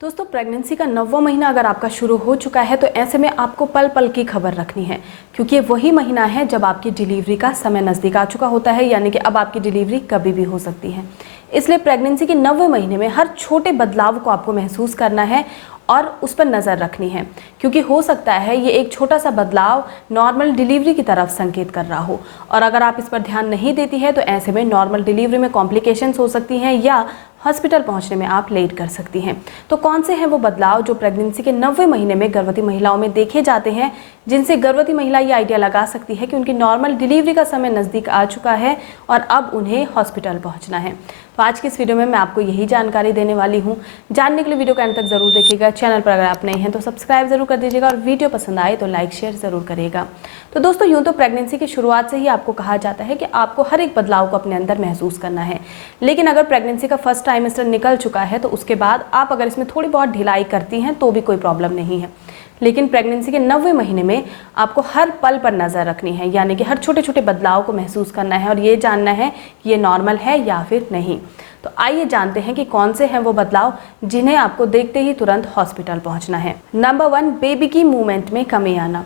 दोस्तों, प्रेगनेंसी का 9वां महीना अगर आपका शुरू हो चुका है तो ऐसे में आपको पल पल की खबर रखनी है, क्योंकि ये वही महीना है जब आपकी डिलीवरी का समय नज़दीक आ चुका होता है, यानी कि अब आपकी डिलीवरी कभी भी हो सकती है। इसलिए प्रेगनेंसी के 9वें महीने में हर छोटे बदलाव को आपको महसूस करना है और उस पर नज़र रखनी है, क्योंकि हो सकता है ये एक छोटा सा बदलाव नॉर्मल डिलीवरी की तरफ संकेत कर रहा हो, और अगर आप इस पर ध्यान नहीं देती है तो ऐसे में नॉर्मल डिलीवरी में कॉम्प्लिकेशंस हो सकती हैं या हॉस्पिटल पहुंचने में आप लेट कर सकती हैं। तो कौन से हैं वो बदलाव जो प्रेगनेंसी के 9वें महीने में गर्भवती महिलाओं में देखे जाते हैं, जिनसे गर्भवती महिला ये आइडिया लगा सकती है कि उनकी नॉर्मल डिलीवरी का समय नज़दीक आ चुका है और अब उन्हें हॉस्पिटल पहुंचना है। तो आज की इस वीडियो में मैं आपको यही जानकारी देने वाली हूँ। जानने के लिए वीडियो को अंत तक ज़रूर देखिएगा। चैनल पर अगर आप नए हैं तो सब्सक्राइब ज़रूर कर दीजिएगा और वीडियो पसंद आए तो लाइक शेयर ज़रूर करिएगा। तो दोस्तों, यूँ तो प्रेगनेंसी की शुरुआत से ही आपको कहा जाता है कि आपको हर एक बदलाव को अपने अंदर महसूस करना है, लेकिन अगर प्रेगनेंसी का फर्स्ट ट्राइमेस्टर निकल चुका है तो उसके बाद आप अगर इसमें थोड़ी बहुत ढिलाई करती हैं तो भी कोई प्रॉब्लम नहीं है। लेकिन प्रेगनेंसी के 9वें महीने में आपको हर पल पर नज़र रखनी है, यानी कि हर छोटे छोटे बदलाव को महसूस करना है और ये जानना है कि ये नॉर्मल है या फिर नहीं। तो आइए जानते हैं कि कौन से हैं वो बदलाव जिन्हें आपको देखते ही तुरंत हॉस्पिटल पहुंचना है। नंबर 1, बेबी की मूवमेंट में कमी आना।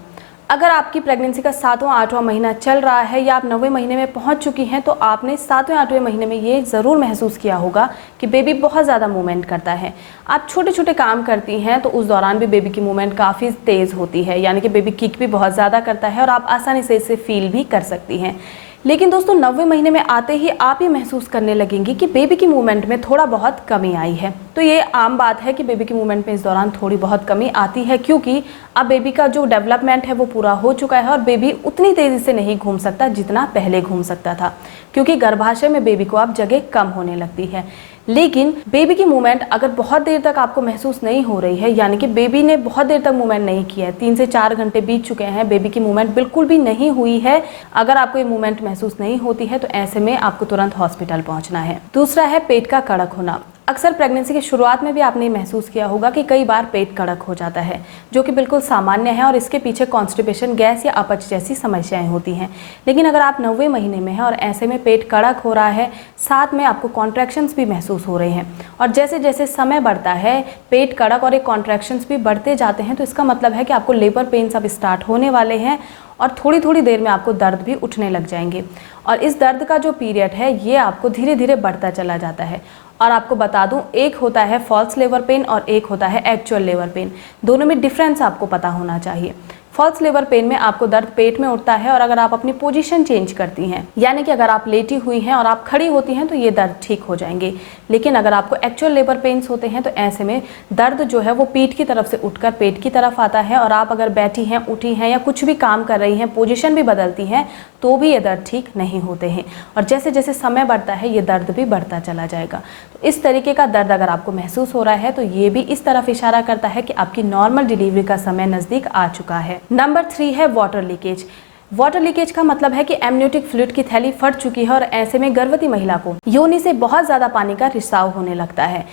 अगर आपकी प्रेगनेंसी का 7वां 8वां महीना चल रहा है या आप 9वें महीने में पहुंच चुकी हैं तो आपने 7वें 8वें महीने में ये ज़रूर महसूस किया होगा कि बेबी बहुत ज़्यादा मूवमेंट करता है। आप छोटे छोटे काम करती हैं तो उस दौरान भी बेबी की मूवमेंट काफ़ी तेज़ होती है, यानी कि बेबी किक भी बहुत ज़्यादा करता है और आप आसानी से इसे फील भी कर सकती हैं। लेकिन दोस्तों, 9वें महीने में आते ही आप ये महसूस करने लगेंगी कि बेबी की मूवमेंट में थोड़ा बहुत कमी आई है। तो ये आम बात है कि बेबी की मूवमेंट में इस दौरान थोड़ी बहुत कमी आती है, क्योंकि अब बेबी का जो डेवलपमेंट है वो पूरा हो चुका है और बेबी उतनी तेज़ी से नहीं घूम सकता जितना पहले घूम सकता था, क्योंकि गर्भाशय में बेबी को अब जगह कम होने लगती है। लेकिन बेबी की मूवमेंट अगर बहुत देर तक आपको महसूस नहीं हो रही है, यानी कि बेबी ने बहुत देर तक मूवमेंट नहीं किया है, 3 से 4 घंटे बीत चुके हैं, बेबी की मूवमेंट बिल्कुल भी नहीं हुई है, अगर आपको ये मूवमेंट महसूस नहीं होती है तो ऐसे में आपको तुरंत हॉस्पिटल पहुंचना है। दूसरा है पेट का कड़क होना। अक्सर प्रेगनेंसी की शुरुआत में भी आपने महसूस किया होगा कि कई बार पेट कड़क हो जाता है, जो कि बिल्कुल सामान्य है और इसके पीछे कॉन्स्टिपेशन, गैस या अपच जैसी समस्याएं होती हैं। लेकिन अगर आप 9वें महीने में हैं और ऐसे में पेट कड़क हो रहा है, साथ में आपको कॉन्ट्रैक्शंस भी महसूस हो रहे हैं और जैसे जैसे समय बढ़ता है पेट कड़क और एक कॉन्ट्रैक्शंस भी बढ़ते जाते हैं, तो इसका मतलब है कि आपको लेबर पेन्स अब स्टार्ट होने वाले हैं और थोड़ी थोड़ी देर में आपको दर्द भी उठने लग जाएंगे। और इस दर्द का जो पीरियड है ये आपको धीरे धीरे बढ़ता चला जाता है। और आपको बता दूं, एक होता है फॉल्स लेबर पेन और एक होता है एक्चुअल लेबर पेन। दोनों में डिफरेंस आपको पता होना चाहिए। फॉल्स लेबर पेन में आपको दर्द पेट में उठता है और अगर आप अपनी पोजीशन चेंज करती हैं, यानी कि अगर आप लेटी हुई हैं और आप खड़ी होती हैं तो ये दर्द ठीक हो जाएंगे। लेकिन अगर आपको एक्चुअल लेबर पेन्स होते हैं तो ऐसे में दर्द जो है वो पीठ की तरफ से उठकर पेट की तरफ आता है और आप अगर बैठी हैं, उठी हैं या कुछ भी काम कर रही हैं, पोजीशन भी बदलती हैं तो भी ये दर्द ठीक नहीं होते हैं और जैसे जैसे समय बढ़ता है ये दर्द भी बढ़ता चला जाएगा। तो इस तरीके का दर्द अगर आपको महसूस हो रहा है तो ये भी इस तरफ इशारा करता है कि आपकी नॉर्मल डिलीवरी का समय नज़दीक आ चुका है। नंबर 3 है वाटर लीकेज। वाटर लीकेज का मतलब है कि एमनियोटिक फ्लूइड की थैली फट चुकी है और ऐसे में गर्भवती महिला को योनि से बहुत ज़्यादा पानी का रिसाव होने लगता है।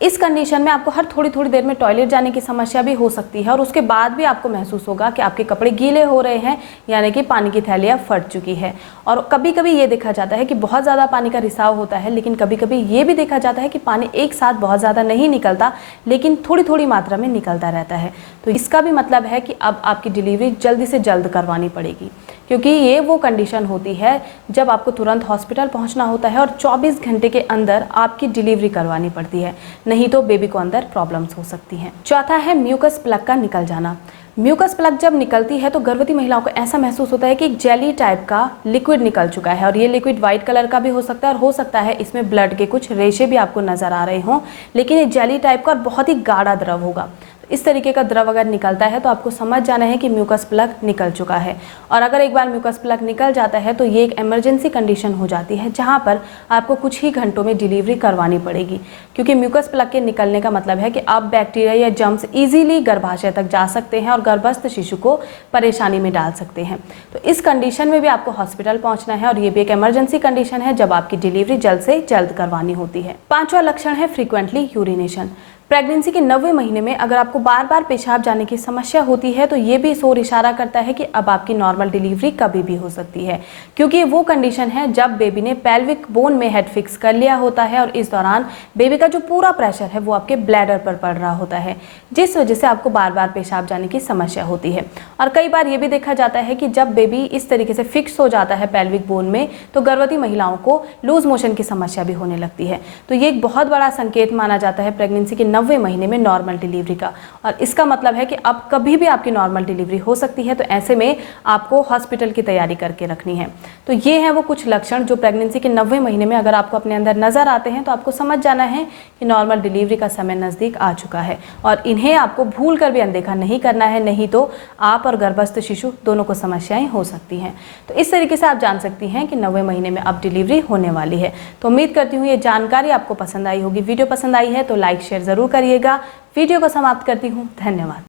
इस कंडीशन में आपको हर थोड़ी थोड़ी देर में टॉयलेट जाने की समस्या भी हो सकती है और उसके बाद भी आपको महसूस होगा कि आपके कपड़े गीले हो रहे हैं, यानी कि पानी की थैली अब फट चुकी है। और कभी कभी ये देखा जाता है कि बहुत ज़्यादा पानी का रिसाव होता है, लेकिन कभी कभी ये भी देखा जाता है कि पानी एक साथ बहुत ज़्यादा नहीं निकलता, लेकिन थोड़ी थोड़ी मात्रा में निकलता रहता है। तो इसका भी मतलब है कि अब आपकी डिलीवरी जल्दी से जल्द करवानी पड़ेगी, क्योंकि ये वो कंडीशन होती है जब आपको तुरंत हॉस्पिटल पहुंचना होता है और 24 घंटे के अंदर आपकी डिलीवरी करवानी पड़ती है, नहीं तो बेबी को अंदर प्रॉब्लम्स हो सकती हैं। चौथा है म्यूकस प्लग का निकल जाना। म्यूकस प्लग जब निकलती है तो गर्भवती महिलाओं को ऐसा महसूस होता है कि एक जेली टाइप का लिक्विड निकल चुका है और ये लिक्विड वाइट कलर का भी हो सकता है और हो सकता है इसमें ब्लड के कुछ रेशे भी आपको नजर आ रहे हों, लेकिन ये जेली टाइप का और बहुत ही गाढ़ा द्रव होगा। इस तरीके का द्रव अगर निकलता है तो आपको समझ जाना है कि म्यूकस प्लग निकल चुका है। और अगर एक बार म्यूकस प्लग निकल जाता है तो ये एक इमरजेंसी कंडीशन हो जाती है जहां पर आपको कुछ ही घंटों में डिलीवरी करवानी पड़ेगी, क्योंकि म्यूकस प्लग के निकलने का मतलब है कि अब बैक्टीरिया या जर्म्स इजीली गर्भाशय तक जा सकते हैं और गर्भस्थ शिशु को परेशानी में डाल सकते हैं। तो इस कंडीशन में भी आपको हॉस्पिटल पहुंचना है और ये भी एक इमरजेंसी कंडीशन है जब आपकी डिलीवरी जल्द से जल्द करवानी होती है। 5वां लक्षण है फ्रीक्वेंटली यूरिनेशन। प्रेगनेंसी के 90वें महीने में अगर आपको बार बार पेशाब जाने की समस्या होती है तो ये भी इस ओर इशारा करता है कि अब आपकी नॉर्मल डिलीवरी कभी भी हो सकती है, क्योंकि वो कंडीशन है जब बेबी ने पेल्विक बोन में हेड फिक्स कर लिया होता है और इस दौरान बेबी का जो पूरा प्रेशर है वो आपके ब्लैडर पर पड़ रहा होता है, जिस वजह से आपको बार बार पेशाब जाने की समस्या होती है। और कई बार ये भी देखा जाता है कि जब बेबी इस तरीके से फिक्स हो जाता है पेल्विक बोन में तो गर्भवती महिलाओं को लूज मोशन की समस्या भी होने लगती है। तो ये एक बहुत बड़ा संकेत माना जाता है प्रेगनेंसी के 90वें महीने में नॉर्मल डिलीवरी का, और इसका मतलब है कि अब कभी भी आपकी नॉर्मल डिलीवरी हो सकती है। तो ऐसे में आपको हॉस्पिटल की तैयारी करके रखनी है। तो ये हैं वो कुछ लक्षण जो प्रेगनेंसी के 90वें महीने में अगर आपको अपने अंदर नजर आते हैं तो आपको समझ जाना है कि नॉर्मल डिलीवरी का समय नज़दीक आ चुका है, और इन्हें आपको भूल कर भी अनदेखा नहीं करना है, नहीं तो आप और गर्भस्थ शिशु दोनों को समस्याएं हो सकती हैं। तो इस तरीके से आप जान सकती हैं कि 90वें महीने में अब डिलीवरी होने वाली है। तो उम्मीद करती हूँ ये जानकारी आपको पसंद आई होगी। वीडियो पसंद आई है तो लाइक शेयर ज़रूर करिएगा। वीडियो को समाप्त करती हूँ। धन्यवाद।